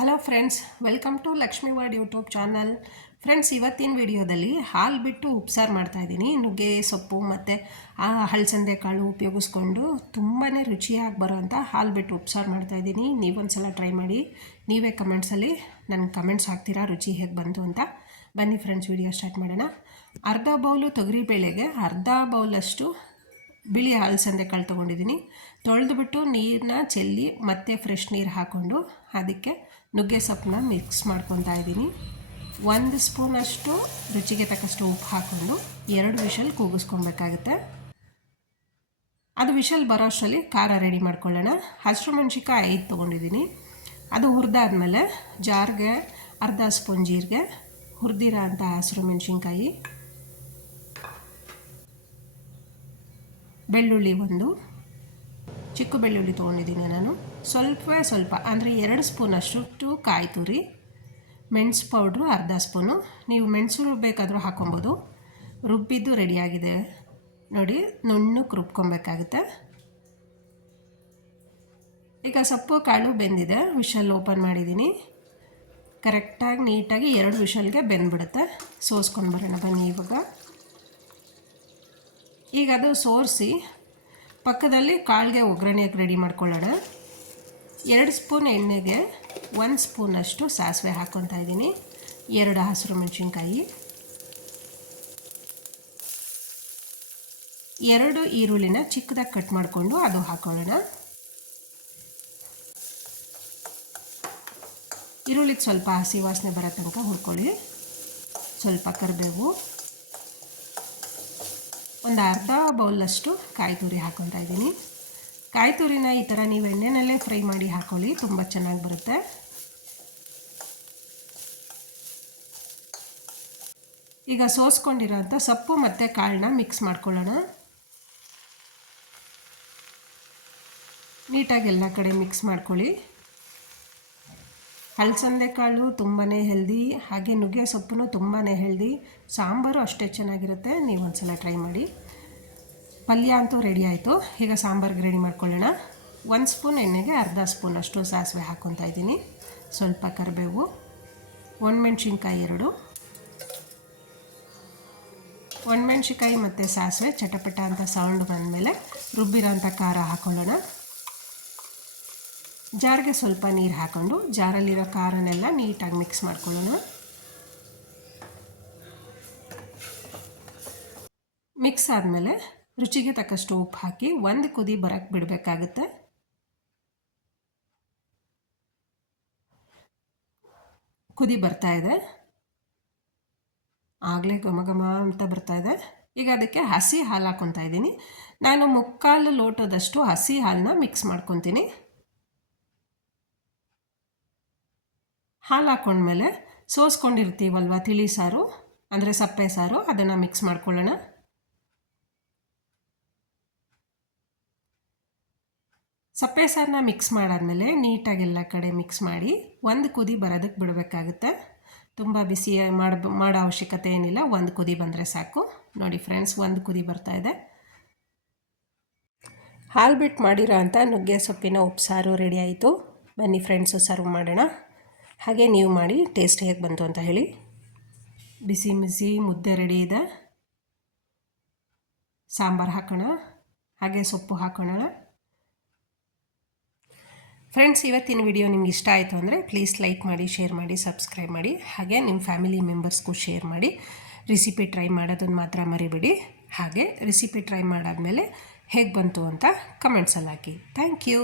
Hello friends, welcome to Lakshmi word YouTube channel. Friends, ಇವತ್ತಿನ ವಿಡಿಯೋದಲ್ಲಿ ಹಾಲು ಬಿಟ್ಟು ಉಪ್ಸಾರು ಮಾಡ್ತಾಯಿದ್ದೀನಿ. ನುಗ್ಗೆ ಸೊಪ್ಪು ಮತ್ತು ಹಲಸಂದೆ ಕಾಳು ಉಪಯೋಗಿಸ್ಕೊಂಡು ತುಂಬಾ ರುಚಿಯಾಗಿ ಬರೋಂಥ ಹಾಲು ಬಿಟ್ಟು ಉಪ್ಸಾರು ಮಾಡ್ತಾಯಿದ್ದೀನಿ. ನೀವೊಂದು ಸಲ ಟ್ರೈ ಮಾಡಿ. ನೀವೇ ಕಮೆಂಟ್ಸಲ್ಲಿ ನನಗೆ ಕಮೆಂಟ್ಸ್ ಹಾಕ್ತೀರಾ ರುಚಿ ಹೇಗೆ ಬಂತು ಅಂತ. ಬನ್ನಿ ಫ್ರೆಂಡ್ಸ್, ವಿಡಿಯೋ ಸ್ಟಾರ್ಟ್ ಮಾಡೋಣ. ಅರ್ಧ ಬೌಲು ತೊಗರಿಬೇಳೆಗೆ ಅರ್ಧ ಬೌಲಷ್ಟು ಬಿಳಿ ಹಲಸಂದೆ ಕಾಳು ತೊಗೊಂಡಿದ್ದೀನಿ. ತೊಳೆದುಬಿಟ್ಟು ನೀರನ್ನ ಚೆಲ್ಲಿ ಮತ್ತೆ ಫ್ರೆಶ್ ನೀರು ಹಾಕ್ಕೊಂಡು ಅದಕ್ಕೆ ನುಗ್ಗೆ ಸೊಪ್ಪನ್ನ ಮಿಕ್ಸ್ ಮಾಡ್ಕೊತಾ ಇದ್ದೀನಿ. 1 ಸ್ಪೂನಷ್ಟು ರುಚಿಗೆ ತಕ್ಕಷ್ಟು ಉಪ್ಪು ಹಾಕ್ಕೊಂಡು 2 ವಿಷಲ್ ಕೂಗಿಸ್ಕೊಬೇಕಾಗುತ್ತೆ. ಅದು ವಿಷಲ್ ಬರೋ ಅಷ್ಟರಲ್ಲಿ ಖಾರ ರೆಡಿ ಮಾಡ್ಕೊಳ್ಳೋಣ. ಹಸಿರು ಮೆಣಸಿನ್ಕಾಯಿ 5 ತೊಗೊಂಡಿದ್ದೀನಿ. ಅದು ಹುರಿದಾದ್ಮೇಲೆ ಜಾರ್ಗೆ ಅರ್ಧ ಸ್ಪೂನ್ ಜೀರಿಗೆ, ಹುರಿದಿರೋ ಅಂಥ ಹಸಿರು ಮೆಣಸಿನ್ಕಾಯಿ, ಬೆಳ್ಳುಳ್ಳಿ 1 ಚಿಕ್ಕ ಬೆಳ್ಳುಳ್ಳಿ ತೊಗೊಂಡಿದ್ದೀನಿ ನಾನು. ಸ್ವಲ್ಪ ಅಂದರೆ 2 ಸ್ಪೂನಷ್ಟು ಕಾಯಿ ತುರಿ, ಮೆಣಸು ಪೌಡ್ರು ಅರ್ಧ ಸ್ಪೂನು. ನೀವು ಮೆಣಸು ಬೇಕಾದರೂ ಹಾಕ್ಕೊಬೋದು. ರುಬ್ಬಿದ್ದು ರೆಡಿಯಾಗಿದೆ ನೋಡಿ. ನುಣ್ಣಗೆ ರುಬ್ಕೊಬೇಕಾಗುತ್ತೆ. ಈಗ ಸೊಪ್ಪು ಕಾಳು ಬೆಂದಿದೆ. ವಿಷಲ್ ಓಪನ್ ಮಾಡಿದ್ದೀನಿ. ಕರೆಕ್ಟಾಗಿ ನೀಟಾಗಿ 2 ವಿಷಲ್ಗೆ ಬೆಂದ್ಬಿಡುತ್ತೆ. ಸೋಸ್ಕೊಂಡು ಬರೋಣ ಬನ್ನಿ. ಈಗ ಅದು ಸೋರಿಸಿ ಪಕ್ಕದಲ್ಲಿ ಕಾಳಿಗೆ ಒಗ್ಗರಣೆಗೆ ರೆಡಿ ಮಾಡ್ಕೊಳ್ಳೋಣ. 2 ಸ್ಪೂನ್ ಎಣ್ಣೆಗೆ 1 ಸ್ಪೂನಷ್ಟು ಸಾಸಿವೆ ಹಾಕ್ಕೊತಾ ಇದ್ದೀನಿ. 2 ಹಸಿರು ಮೆಣಸಿನ್ಕಾಯಿ, 2 ಈರುಳ್ಳಿನ ಚಿಕ್ಕದಾಗಿ ಕಟ್ ಮಾಡಿಕೊಂಡು ಅದು ಹಾಕ್ಕೊಳ್ಳೋಣ. ಈರುಳ್ಳಿಗೆ ಸ್ವಲ್ಪ ಹಸಿ ವಾಸನೆ ಬರೋ ತನಕ ಹುರ್ಕೊಳ್ಳಿ. ಸ್ವಲ್ಪ ಕರಿಬೇವು, ಒಂದು ಅರ್ಧ ಬೌಲಷ್ಟು ಕಾಯಿ ತುರಿ ಹಾಕ್ಕೊತಾ ಇದ್ದೀನಿ. ಕಾಯಿ ತುರಿನ ಈ ಥರ ನೀವು ಎಣ್ಣೆನಲ್ಲೇ ಫ್ರೈ ಮಾಡಿ ಹಾಕ್ಕೊಳ್ಳಿ, ತುಂಬ ಚೆನ್ನಾಗಿ ಬರುತ್ತೆ. ಈಗ ಸೋಸ್ಕೊಂಡಿರೋಂಥ ಸೊಪ್ಪು ಮತ್ತು ಕಾಳನ್ನ ಮಿಕ್ಸ್ ಮಾಡ್ಕೊಳ್ಳೋಣ. ನೀಟಾಗಿ ಎಲ್ಲ ಕಡೆ ಮಿಕ್ಸ್ ಮಾಡ್ಕೊಳ್ಳಿ. ಹಲಸಂದೆ ಕಾಳು ತುಂಬಾ ಹೆಲ್ದಿ, ಹಾಗೆ ನುಗ್ಗೆ ಸೊಪ್ಪು ತುಂಬಾ ಹೆಲ್ದಿ. ಸಾಂಬಾರು ಅಷ್ಟೇ ಚೆನ್ನಾಗಿರುತ್ತೆ. ನೀವು ಒಂದ್ಸಲ ಟ್ರೈ ಮಾಡಿ. ಪಲ್ಯ ಅಂತೂ ರೆಡಿ ಆಯಿತು. ಈಗ ಸಾಂಬಾರಿಗೆ ರೆಡಿ ಮಾಡ್ಕೊಳ್ಳೋಣ. 1 ಸ್ಪೂನ್ ಎಣ್ಣೆಗೆ ಅರ್ಧ ಸ್ಪೂನಷ್ಟು ಸಾಸಿವೆ ಹಾಕ್ಕೊತಾ ಇದ್ದೀನಿ. ಸ್ವಲ್ಪ ಕರಿಬೇವು, ಒಣಮೆಣ್ಸಿನ್ಕಾಯಿ 2. ಒಣಮೆಣ್ಸಿನ್ಕಾಯಿ ಮತ್ತು ಸಾಸಿವೆ ಚಟಪಟ ಅಂತ ಸೌಂಡ್ ಬಂದಮೇಲೆ ರುಬ್ಬಿರೋಂಥ ಖಾರ ಹಾಕ್ಕೊಳ್ಳೋಣ. ಜಾರಿಗೆ ಸ್ವಲ್ಪ ನೀರು ಹಾಕ್ಕೊಂಡು ಜಾರಲ್ಲಿರೋ ಖಾರನೆಲ್ಲ ನೀಟಾಗಿ ಮಿಕ್ಸ್ ಮಾಡ್ಕೊಳ್ಳೋಣ. ಮಿಕ್ಸ್ ಆದಮೇಲೆ ರುಚಿಗೆ ತಕ್ಕಷ್ಟು ಉಪ್ಪು ಹಾಕಿ 1 ಕುದಿ ಬರೋಕ್ಕೆ ಬಿಡಬೇಕಾಗುತ್ತೆ. ಕುದಿ ಬರ್ತಾ ಇದೆ, ಆಗಲೇ ಘಮ ಘಮ ಅಂತ ಬರ್ತಾ ಇದೆ. ಈಗ ಅದಕ್ಕೆ ಹಸಿ ಹಾಲು ಹಾಕ್ಕೊತಾ ಇದ್ದೀನಿ. ನಾನು 3/4 ಲೋಟದಷ್ಟು ಹಸಿ ಹಾಲನ್ನ ಮಿಕ್ಸ್ ಮಾಡ್ಕೊತೀನಿ. ಹಾಲು ಹಾಕ್ಕೊಂಡ್ಮೇಲೆ ಸೋಸ್ಕೊಂಡಿರ್ತೀವಲ್ವ ತಿಳಿ ಸಾರು, ಅಂದರೆ ಸಪ್ಪೆ ಸಾರು, ಅದನ್ನು ಮಿಕ್ಸ್ ಮಾಡ್ಕೊಳ್ಳೋಣ. ಸಪ್ಪೆ ಸಾರನ್ನ ಮಿಕ್ಸ್ ಮಾಡಾದಮೇಲೆ ನೀಟಾಗಿ ಎಲ್ಲ ಕಡೆ ಮಿಕ್ಸ್ ಮಾಡಿ 1 ಕುದಿ ಬರೋದಕ್ಕೆ ಬಿಡಬೇಕಾಗುತ್ತೆ. ತುಂಬ ಬಿಸಿ ಮಾಡೋ ಅವಶ್ಯಕತೆ ಏನಿಲ್ಲ. 1 ಕುದಿ ಬಂದರೆ ಸಾಕು. ನೋಡಿ ಫ್ರೆಂಡ್ಸ್, 1 ಕುದಿ ಬರ್ತಾ ಇದೆ. ಹಾಲು ಬಿಟ್ಟು ಮಾಡಿರೋ ಅಂಥ ನುಗ್ಗೆ ಸೊಪ್ಪಿನ ಉಪ್ಸಾರು ರೆಡಿ ಆಯಿತು. ಬನ್ನಿ ಫ್ರೆಂಡ್ಸು, ಸರ್ವ್ ಮಾಡೋಣ. ಹಾಗೆ ನೀವು ಮಾಡಿ ಟೇಸ್ಟ್ ಹೇಗೆ ಬಂತು ಅಂತ ಹೇಳಿ. ಬಿಸಿ ಬಿಸಿ ಮುದ್ದೆ ರೆಡಿ ಇದೆ. ಸಾಂಬಾರು ಹಾಕೋಣ, ಹಾಗೆ ಸೊಪ್ಪು ಹಾಕೋಣ. ಫ್ರೆಂಡ್ಸ್, ಇವತ್ತಿನ ವಿಡಿಯೋ ನಿಮ್ಗೆ ಇಷ್ಟ ಆಯಿತು ಅಂದರೆ ಪ್ಲೀಸ್ ಲೈಕ್ ಮಾಡಿ, ಶೇರ್ ಮಾಡಿ, ಸಬ್ಸ್ಕ್ರೈಬ್ ಮಾಡಿ. ಹಾಗೆ ನಿಮ್ಮ ಫ್ಯಾಮಿಲಿ ಮೆಂಬರ್ಸ್ಗೂ ಶೇರ್ ಮಾಡಿ. ರೆಸಿಪಿ ಟ್ರೈ ಮಾಡೋದನ್ನು ಮಾತ್ರ ಮರಿಬೇಡಿ. ಹಾಗೆ ರೆಸಿಪಿ ಟ್ರೈ ಮಾಡಾದಮೇಲೆ ಹೇಗೆ ಬಂತು ಅಂತ ಕಮೆಂಟ್ಸಲ್ಲಿ ಹಾಕಿ. Thank you.